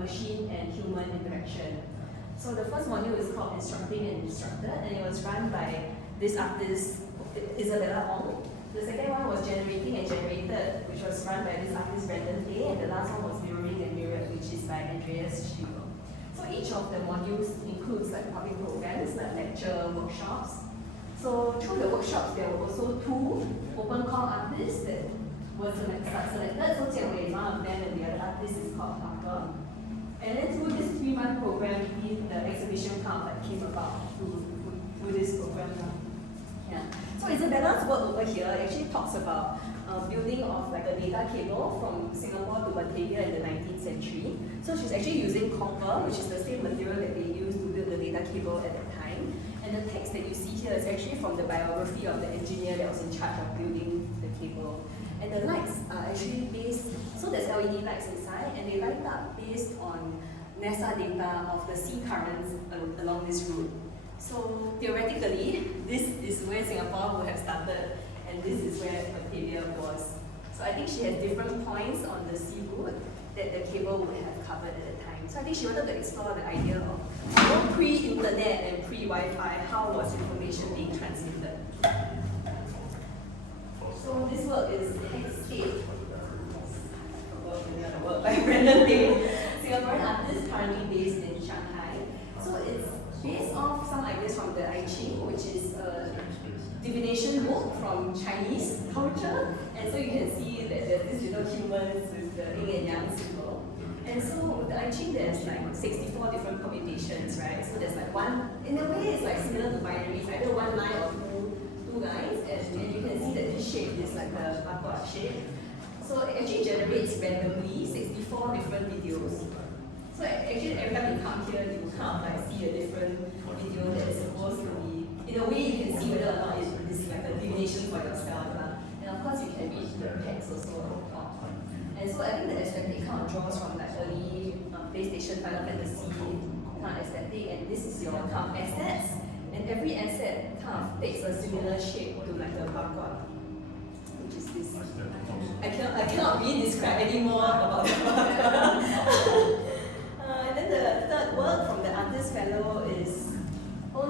machine and human interaction. So the first module is called Instructing and Instructed, and it was run by this artist, Isabella Ong. The second one was Generating and Generated, which was run by this artist, Brandon Day, and the last one was Mirroring and Mirrored, which is by Andreas Schlegel. So each of the modules includes like public programs, like lecture, workshops. So through the workshops, there were also 2 open call artists that were selected. So Jian is one of them, and the other artist is called Harper. And then through this 3-month program, the exhibition kind of like came about through this program. Yeah. So Isabella's work over here actually talks about building of like a data cable from Singapore to Batavia in the 19th century. So she's actually using copper, which is the same material that they used to build the data cable at that time. And the text that you see here is actually from the biography of the engineer that was in charge of building the cable. And the lights are actually based, so there's LED lights inside, and they light up based on NASA data of the sea currents along this route. So theoretically, this is where Singapore would have started, and this is where Batavia was. So I think she has different points on the sea route that the cable would have covered at the time. So I think she wanted to explore the idea of pre-internet and pre-Wi-Fi, how was information being transmitted. So this work is Escape, work by Brandon Day, Singaporean artist currently based in Shanghai. So it's based off some ideas from the I Ching, which is a divination book from Chinese culture. And so you can see that there's these little humans with the yin and yang symbol. And so with the I Ching, there's like 64 different permutations, right? So there's like one, in a way it's like similar to binaries, either one line or two lines, and you can see that this shape is like the barcode shape. So it actually generates randomly 64 different videos. So actually every time you come here, you kind of like see a different video that is supposed to be, in a way you can see whether or not it's like a divination for yourself. And of course you can read the text also on top. And so I think the aesthetic kind of draws from like early PlayStation, Final Fantasy kind of aesthetic, and this is your kind of assets. And every asset kind of takes a similar shape to like a barcode, which is this. I cannot really describe any more about the barcode. And then the third work from the artist fellow is, oh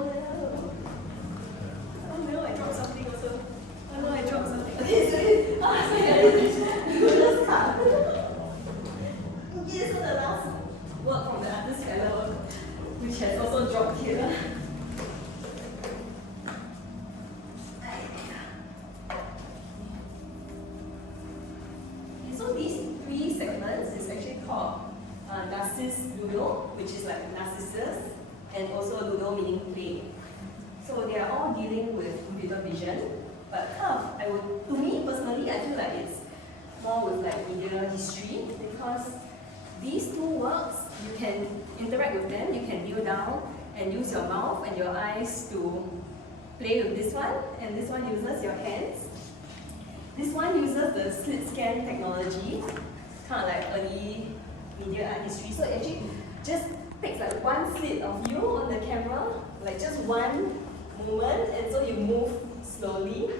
no, I dropped something also. Oh no, I dropped something. Okay, let's cut. Okay, so the last work from the artist fellow, which has also dropped here. So these 3 segments is actually called Narcissus Ludo, which is like Narcissus, and also Ludo meaning play. So they are all dealing with computer vision, but kind of, to me personally, I feel like it's more with like media history, because these 2 works, you can interact with them, you can kneel down and use your mouth and your eyes to play with this one, and this one uses your hands. This one uses the slit scan technology, kind of like early media art history. So it actually just takes like one slit of you on the camera, like just one moment, and so you move slowly.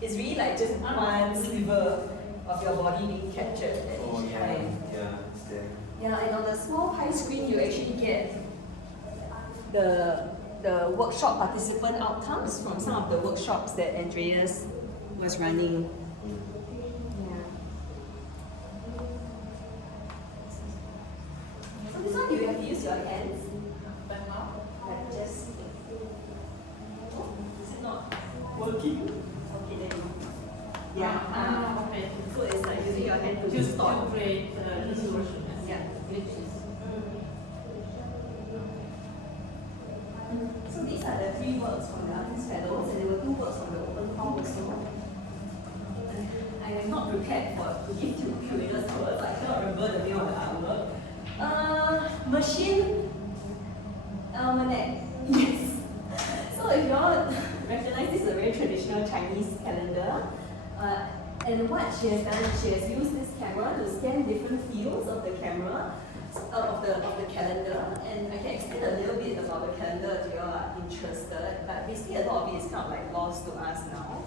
It's really like just one sliver of your body being captured at each time. Yeah, and on the small pie screen, you actually get the workshop participant outcomes from some of the workshops that Andreas was running. So this one you have to use your hands. But how? Like just. Oh, is it not working? Okay, then. Yeah. Okay. So it's like using your hand to stop. Create distortion. Yeah. Glitches. So these are the 3 works from the artist fellows, and there were 2 works from the open call also. I am not prepared to give you curious words. I cannot remember the name of the artwork. Machine Almanac. Yes. So if you all recognize, this is a very traditional Chinese calendar. And what she has done, she has used this camera to scan different fields of the camera, of the calendar. And I can explain a little bit about the calendar if you all are interested. But basically, a lot of it is kind of like lost to us now.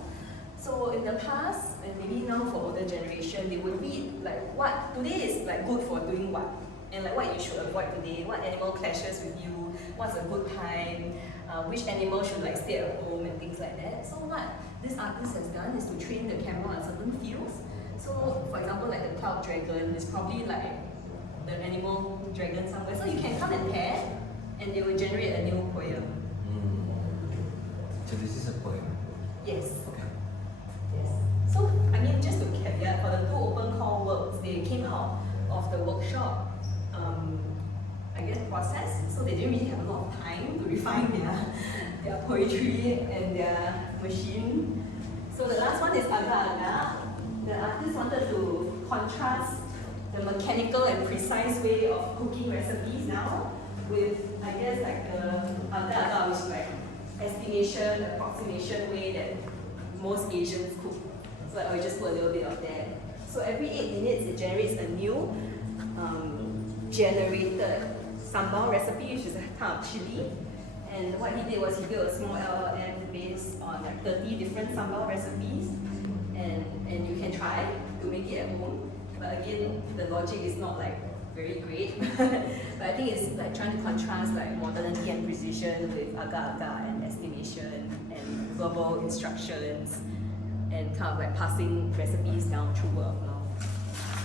So in the past, and maybe now for older generation, they would read like what today is like good for doing what. and like what you should avoid today, what animal clashes with you, what's a good time, which animal should like stay at home and things like that. So what this artist has done is to train the camera on certain fields. So for example, like the cloud dragon is probably like the animal dragon somewhere. So you can come and pair, and they will generate a new poem. So this is a poem? Yes. Okay. Yes. So, I mean, just to caveat, for the two open call works, they came out of the workshop, I guess, process. So they didn't really have a lot of time to refine their poetry and their machine. So the last one is Aga-Aga. The artist wanted to contrast the mechanical and precise way of cooking recipes now with, I guess, like the Aga-Aga, which is like estimation, approximation way that most Asians cook. So I will just put a little bit of that. So every 8 minutes it generates a new generated sambal recipe, which is a kind of chili. And what he did was he built a small LLM based on like 30 different sambal recipes. And you can try to make it at home. But again, the logic is not like very great. But I think it's like trying to contrast like modernity and precision with agar-agar and estimation and verbal instructions and kind of like passing recipes down through word of mouth.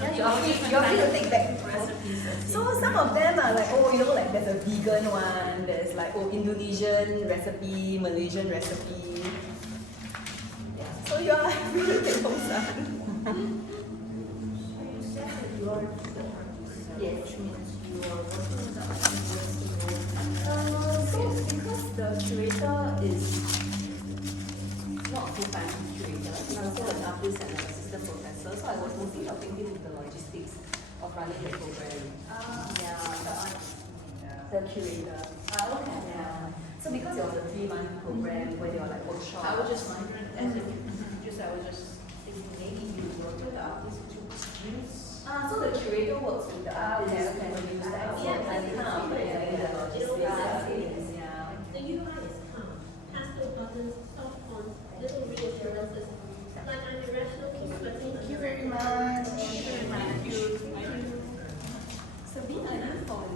Yeah, you're free to take back recipes. So some of them are like, oh, you know, like there's a vegan one, there's like, oh, Indonesian recipe, Malaysian recipe. Yeah, so you are free to take those. So you said that you are the artist, Yes. which means you are working with the artist. So because the curator is not a full-time curator, he's also an artist and an assistant professor, so I was mostly helping him with the logistics of running the program. The curator. Okay. Yeah. So because it was a 3-month program where they were like workshops. I was just wondering, as if I was just thinking maybe you work with the artist to produce. So the curator works with the artist Okay. to produce